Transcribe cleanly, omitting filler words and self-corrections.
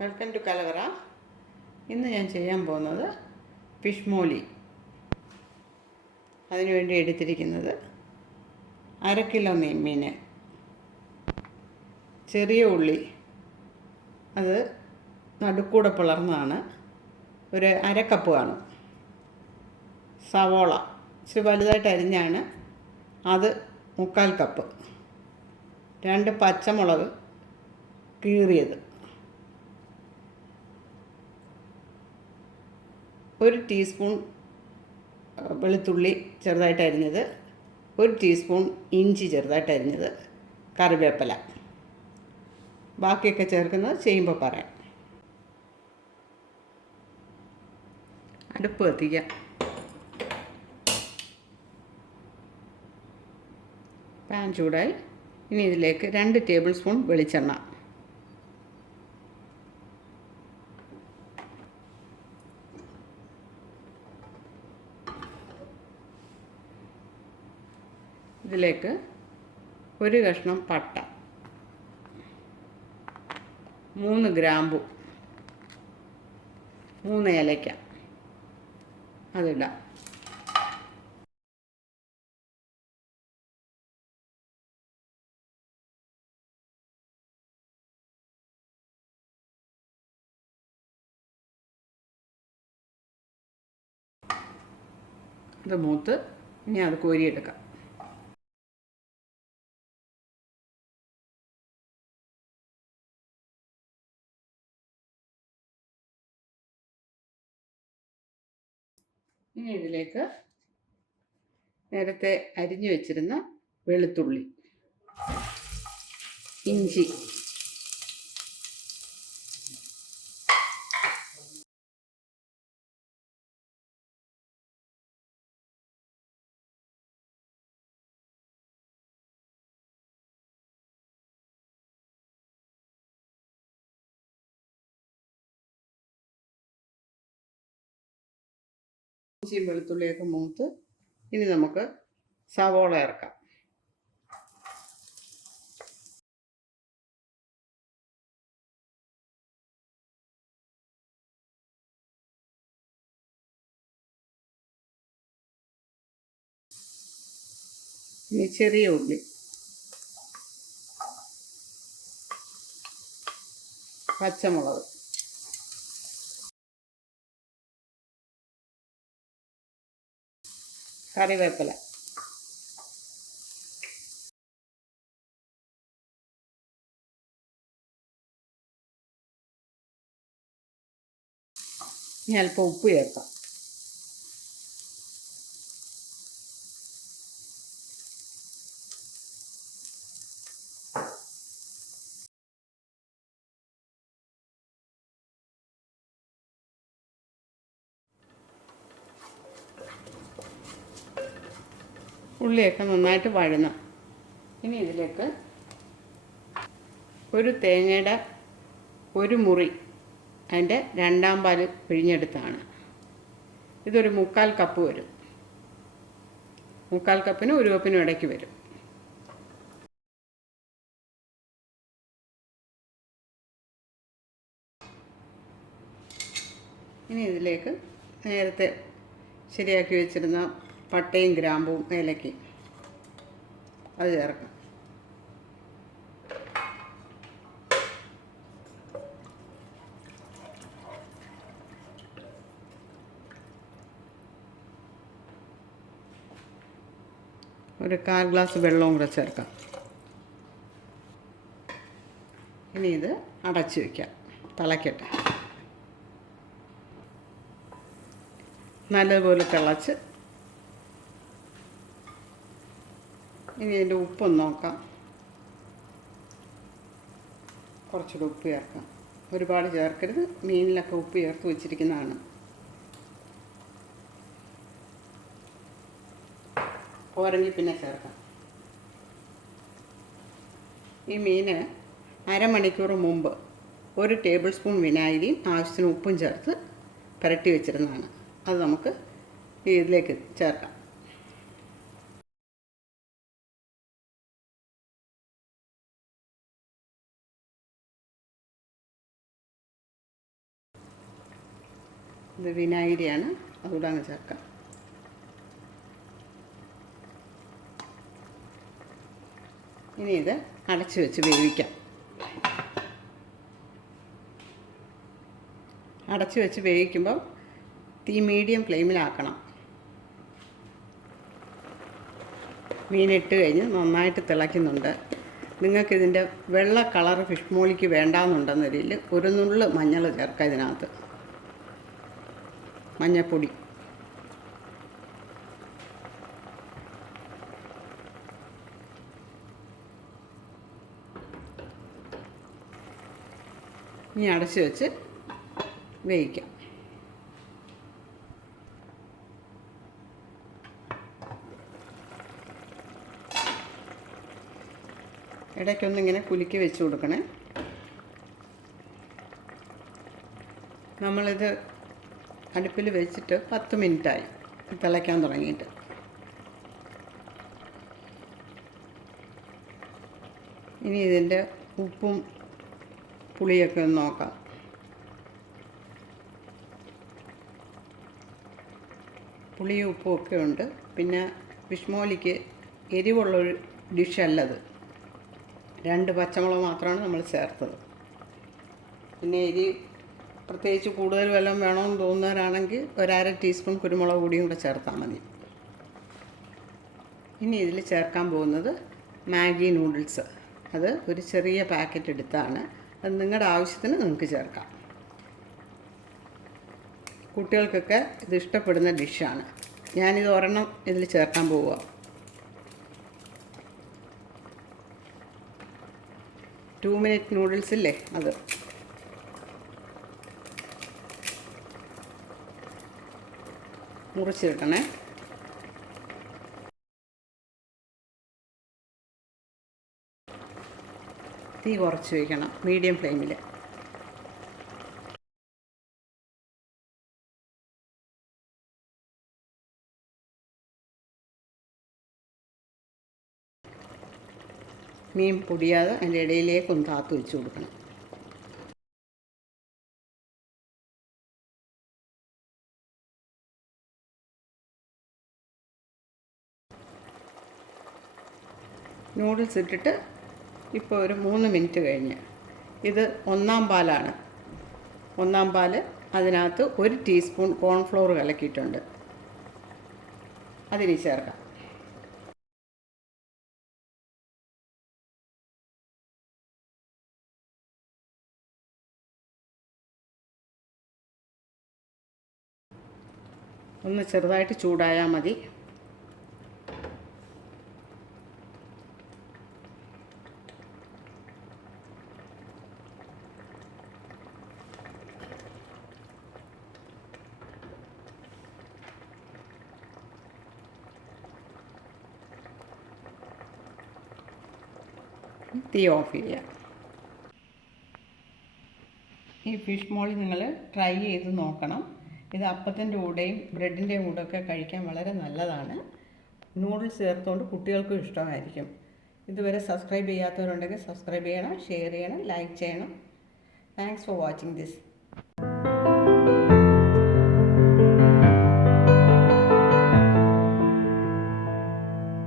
Welcome to കലവറ. ഇന്ന് ഞാൻ ചെയ്യാൻ പോകുന്നത് ഫിഷ് മോലി. അതിനുവേണ്ടി എടുത്തിരിക്കുന്നത് 1/2 കിലോ മീൻ, ചെറിയ ഉള്ളി, അത് നടുക്കൂടെ പിളർന്നതാണ്, ഒരു 1/2 കപ്പ് കാണും. സവോള ഇച്ചിരി വലുതായിട്ട് അരിഞ്ഞാണ്, അത് 3/4 കപ്പ്. 2 പച്ചമുളക് കീറിയത്, 1 ടീസ്പൂൺ വെളുത്തുള്ളി ചെറുതായിട്ട് അരിഞ്ഞത്, 1 ടീസ്പൂൺ ഇഞ്ചി ചെറുതായിട്ട് അരിഞ്ഞത്, കറിവേപ്പില. ബാക്കിയൊക്കെ ചേർക്കുന്നത് ചെയ്യുമ്പോൾ പറയാം. അടുപ്പ് കത്തിക്കാം. പാൻ ചൂടായി. ഇനി ഇതിലേക്ക് 2 ടേബിൾ സ്പൂൺ വെളിച്ചെണ്ണ, ഇതിലേക്ക് 1 കഷ്ണം പട്ട, 3 ഗ്രാമ്പു, 3 ഏലയ്ക്ക അതിടാം. ഇത് മൂത്ത് ഇനി അത് കോരിയെടുക്കാം. ഇനി ഇതിലേക്ക് നേരത്തെ അരിഞ്ഞു വെച്ചിരുന്ന വെളുത്തുള്ളി, ഇഞ്ചി, ഇഞ്ചിയും വെളുത്തുള്ളിയൊക്കെ മൂത്ത് ഇനി നമുക്ക് സവോള ഇറക്കാം. ഇനി ചെറിയ ഉള്ളി, പച്ചമുളക്, കറിവേപ്പില, ഇനി അല്പം ഉപ്പ് ചേർക്കാം. ഉള്ളിയൊക്കെ നന്നായിട്ട് വഴണം. ഇനി ഇതിലേക്ക് ഒരു തേങ്ങയുടെ 1 മുറി അതിൻ്റെ 2ാം പാൽ പിഴിഞ്ഞെടുത്താണ്. ഇതൊരു 3/4 കപ്പ് വരും. 3/4 കപ്പിനും 1 കപ്പിനും ഇടയ്ക്ക് വരും. ഇനി ഇതിലേക്ക് നേരത്തെ ശരിയാക്കി വെച്ചിരുന്ന പട്ടയും ഗ്രാമ്പും ഏലക്കയും അത് ചേർക്കാം. ഒരു 1/4 ഗ്ലാസ് വെള്ളവും കൂടെ ചേർക്കാം. ഇനി ഇത് അടച്ചു വയ്ക്കാം, തിളയ്ക്കട്ടെ. നല്ലതുപോലെ തിളച്ച് ഇനി ഇതിൻ്റെ ഉപ്പൊന്ന് നോക്കാം. കുറച്ചുകൂടെ ഉപ്പ് ചേർക്കാം. ഒരുപാട് ചേർക്കരുത്, മീനിലൊക്കെ ഉപ്പ് ചേർത്ത് വെച്ചിരിക്കുന്നതാണ്. പോരെങ്കിൽ പിന്നെ ചേർക്കാം. ഈ മീന് അരമണിക്കൂർ മുമ്പ് 1 ടേബിൾ സ്പൂൺ വിനാഗിരിയും ആവശ്യത്തിന് ഉപ്പും ചേർത്ത് പുരട്ടി വെച്ചിരുന്നതാണ്. അത് നമുക്ക് ഇതിലേക്ക് ചേർക്കാം. ഇത് വിനാഗിരിയാണ്, അതുകൂടെ അങ്ങ് ചേർക്കാം. ഇനി ഇത് അടച്ച് വെച്ച് വേവിക്കാം. അടച്ച് വെച്ച് വേവിക്കുമ്പോൾ തീ മീഡിയം ഫ്ലെയിമിലാക്കണം. മീനിട്ട് കഴിഞ്ഞ് നന്നായിട്ട് തിളയ്ക്കുന്നുണ്ട്. നിങ്ങൾക്കിതിൻ്റെ വെള്ള കളർ ഫിഷ് മോളിക്ക് വേണ്ടാന്നുണ്ടെന്നതിൽ ഒരു നുള്ള് മഞ്ഞൾ ചേർക്കാം. ഇതിനകത്ത് മഞ്ഞൾപ്പൊടി. ഇനി അടച്ച് വെച്ച് വേവിക്കാം. ഇടയ്ക്കൊന്നിങ്ങനെ കുലുക്കി വെച്ച് കൊടുക്കണേ. നമ്മളിത് അടുപ്പിൽ വെച്ചിട്ട് 10 മിനിറ്റായി തിളയ്ക്കാൻ തുടങ്ങിയിട്ട്. ഇനി ഇതിൻ്റെ ഉപ്പും പുളിയൊക്കെ ഒന്ന് നോക്കാം. പുളിയും ഉപ്പും ഒക്കെ ഉണ്ട്. പിന്നെ ഫിഷ് മോളിക്ക് എരിവുള്ളൊരു ഡിഷല്ലത്. 2 പച്ചമുളക് മാത്രമാണ് നമ്മൾ ചേർത്തത്. പിന്നെ എരി പ്രത്യേകിച്ച് കൂടുതൽ വല്ലതും വേണമെന്ന് തോന്നുന്നവരാണെങ്കിൽ 1/2 ടീസ്പൂൺ കുരുമുളക് പൊടിയും കൂടെ ചേർത്താൽ മതി. ഇനി ഇതിൽ ചേർക്കാൻ പോകുന്നത് മാഗി നൂഡിൽസ്. അത് ഒരു ചെറിയ പാക്കറ്റ് എടുത്താണ്. അത് നിങ്ങളുടെ ആവശ്യത്തിന് നിങ്ങൾക്ക് ചേർക്കാം. കുട്ടികൾക്കൊക്കെ ഇത് ഇഷ്ടപ്പെടുന്ന ഡിഷാണ്. ഞാനിത് ഒരെണ്ണം ഇതിൽ ചേർക്കാൻ പോവുക. ടു മിനിറ്റ് നൂഡിൽസ് ഇല്ലേ, അത്. മുറിച്ചിടണേ. തീ കുറച്ച് വയ്ക്കണം, മീഡിയം ഫ്ലെയിമിൽ. മീൻ പൊടിയാതെ അതിൻ്റെ ഇടയിലേക്കൊന്ന് താത്ത് വെച്ച് കൊടുക്കണം. നൂഡിൽസ് ഇട്ടിട്ട് ഇപ്പോൾ ഒരു 3 മിനിറ്റ് കഴിഞ്ഞ്. ഇത് 1-ാം പാലാണ്. 1-ാം പാൽ, അതിനകത്ത് 1 ടീസ്പൂൺ കോൺഫ്ലോർ കലക്കിയിട്ടുണ്ട്. അതിനി ചേർക്കാം. ഒന്ന് ചെറുതായിട്ട് ചൂടായാൽ മതി. തീ ഓഫ് ചെയ്യുക. ഈ ഫിഷ് മോളി നിങ്ങൾ ട്രൈ ചെയ്ത് നോക്കണം. ഇത് അപ്പത്തിൻ്റെ കൂടെയും ബ്രെഡിൻ്റെയും കൂടെയൊക്കെ കഴിക്കാൻ വളരെ നല്ലതാണ്. നൂഡിൽസ് ചേർത്തുകൊണ്ട് കുട്ടികൾക്കും ഇഷ്ടമായിരിക്കും. ഇതുവരെ സബ്സ്ക്രൈബ് ചെയ്യാത്തവരുണ്ടെങ്കിൽ സബ്സ്ക്രൈബ് ചെയ്യണം, ഷെയർ ചെയ്യണം, ലൈക്ക് ചെയ്യണം. Thanks for watching this.